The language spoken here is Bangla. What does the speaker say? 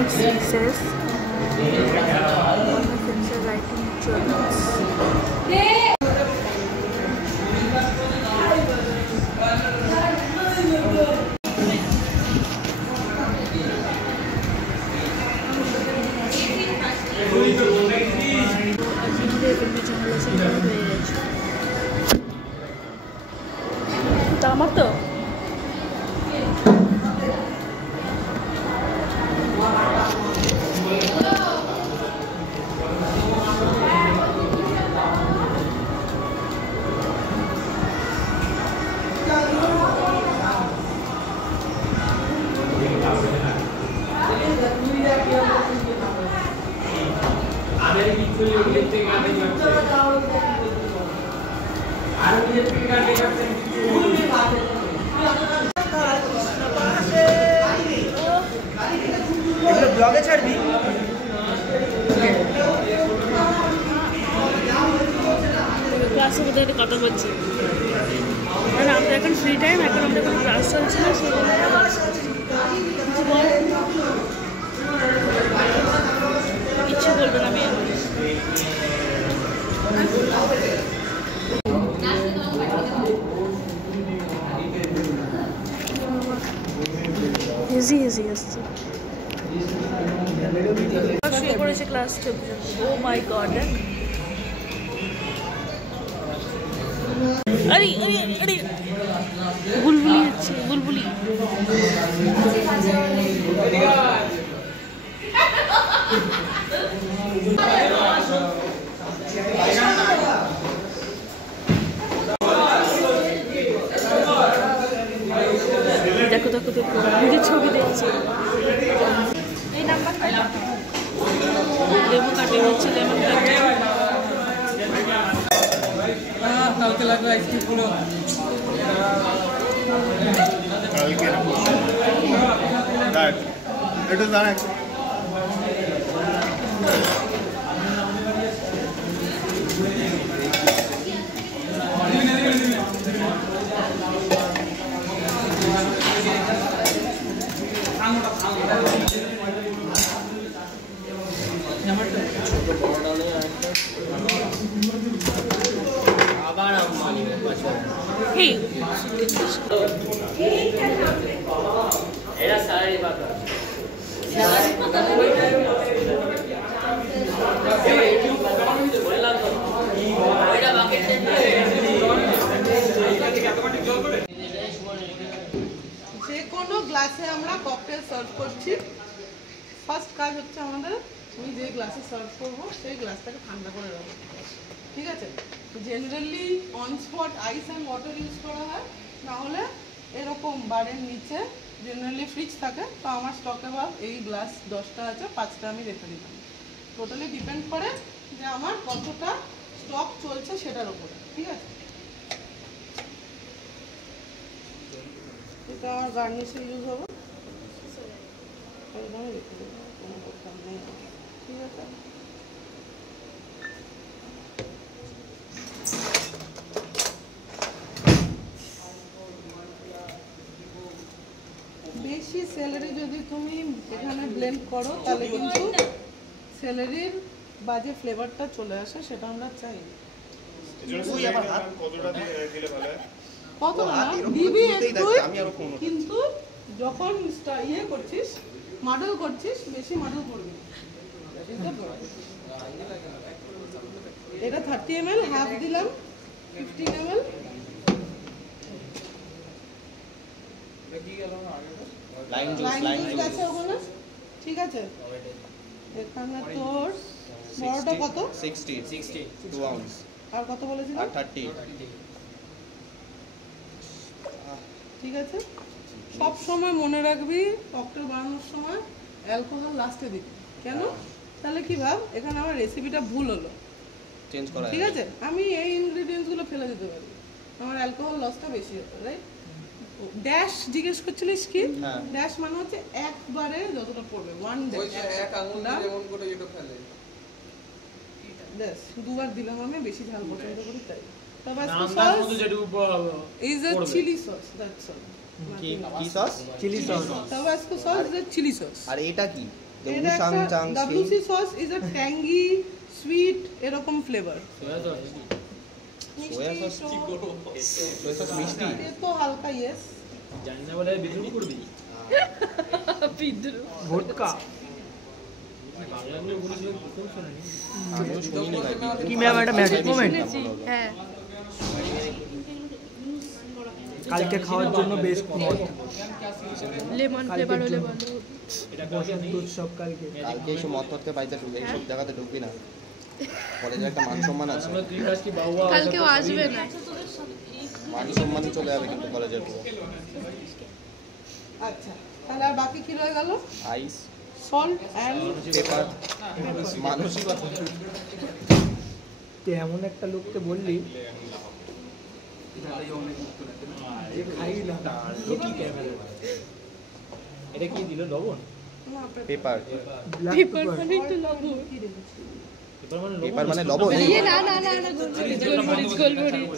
It's recess. All my friends are writing journals. আমার তো ব্লগে ছাড়বি ক্লাসের মধ্যে কথা বলছি কারণ আমরা এখন ফ্রি টাইম এখন আমাদের কোনো ক্লাস চলছে না কিছু বলবে না মেয়ে ইজি ইজি আসছে শুরু করেছে ক্লাস ও মাই গড আরে আরে আরে বুলবুলি আছে বুলবুলি দেখো দেখো দেখো নিজের ছবি দেখছি এই নাম্বারটা লেবু কাটিং হচ্ছে লেমন কাটিং কালকে লাগবে আইসক্রিম পুরো কালকে রাইট এটা জানা Hey. Era salary baka. যে কোনো গ্লাসে আমরা ককটেল সার্ভ করছি ফার্স্ট কাজ হচ্ছে আমাদের আমি যে গ্লাসে সার্ভ করবো সেই গ্লাসটাকে ঠান্ডা করে রাখবো ঠিক আছে generally on spot ice and water use করা হয় নাহলে এরকম বারের নিচে জেনারেলি ফ্রিজ থাকে তো আমার স্টকে ভাব এই গ্লাস 10টা আছে 5টা আমি রেখে দিলাম টোটালি ডিপেন্ড করে যে আমার কতটা স্টক চলছে সেটার উপরে ঠিক আছে এটা আমার গার্নিশে ইউজ হবে একদমই রেখে দেবো কোনো কথা নেই ঠিক আছে বেশি সেলারি যদি তুমি এখানে ব্লেন্ড করো তাহলে কিন্তু সেলারির বাজে ফ্লেভারটা চলে আসে সেটা আমরা চাই কত না দিবি একটু কিন্তু যখন ইয়ে করছিস মডেল করছিস বেশি মডেল করবি এটা 30 ml হাফ দিলাম 15 ml লাইন জুস আছে ওখানে ঠিক আছে এখানে তোর বড়টা কত 60 2 ounce আর কত বলেছিস আর 30 ঠিক আছে সব সময় মনে রাখবি ককটেল বানানোর সময় অ্যালকোহল লাস্টে দিবি কেন তাহলে কি ভাব এখানে আমার রেসিপিটা ভুল হলো চেঞ্জ করা ঠিক আছে আমি এই ইনগ্রেডিয়েন্টস গুলো ফেলে দিতে পারি আমার অ্যালকোহল লসটা বেশি হতো রাইট ড্যাশ জিজ্ঞেস করছিলিস কি ড্যাশ মানে হচ্ছে একবারে যতটা পড়বে ওয়ান ড্যাশ এক আঙুল যেমন করে এটা ফেলে ড্যাশ দুবার দিলাম আমি বেশি ঝাল পছন্দ করি তাই Tabasco sauce is a chili sauce. That's all. কি sauce chili sauce Tabasco sauce is a chili sauce. আর এটা কি এটা একটা WC sauce is a tangy sweet এরকম flavour. Soya sauce soya sauce মিষ্টি এ তো হালকা ইয়েস। জানি না বলে বিদ্রুপ করবি। বিদ্রুপ। ভোটকা বাংলাগুলো বলেছিলেন কোন শোনেনি? আমিও শুনিনি ভাই কি ম্যাম একটা ম্যাজিক মোমেন্ট হ্যাঁ কালকে খাওয়ার জন্য বেস্ট মত লেমন ফ্লেভার হলে বলো। বসন্ত উৎসব কালকে কালকে এসে মদ ধরতে বাড়িতে ঢুকে এইসব জায়গাতে ঢুকবি না, কলেজে একটা মান সম্মান আছে, আমরা তুই কাজ কি বাবা কালকেও আসবে না। মান সম্মানই চলে যাবে কিন্তু কলেজের পুরো। আচ্ছা তাহলে আর বাকি কি রয়ে গেল? আইস সল্ট অ্যান্ড পেপার মানুষই কথা তুই এমন একটা লোককে বললি যে খাই না রুটি ক্যামেরা। এটা কি দিল লবণ? পেপার পেপার মানে একটু লবণ। পেপার মানে পেপার মানে লবণ ইয়ে না না না না গোলমরিচ গোলমরিচ গোলমরিচ।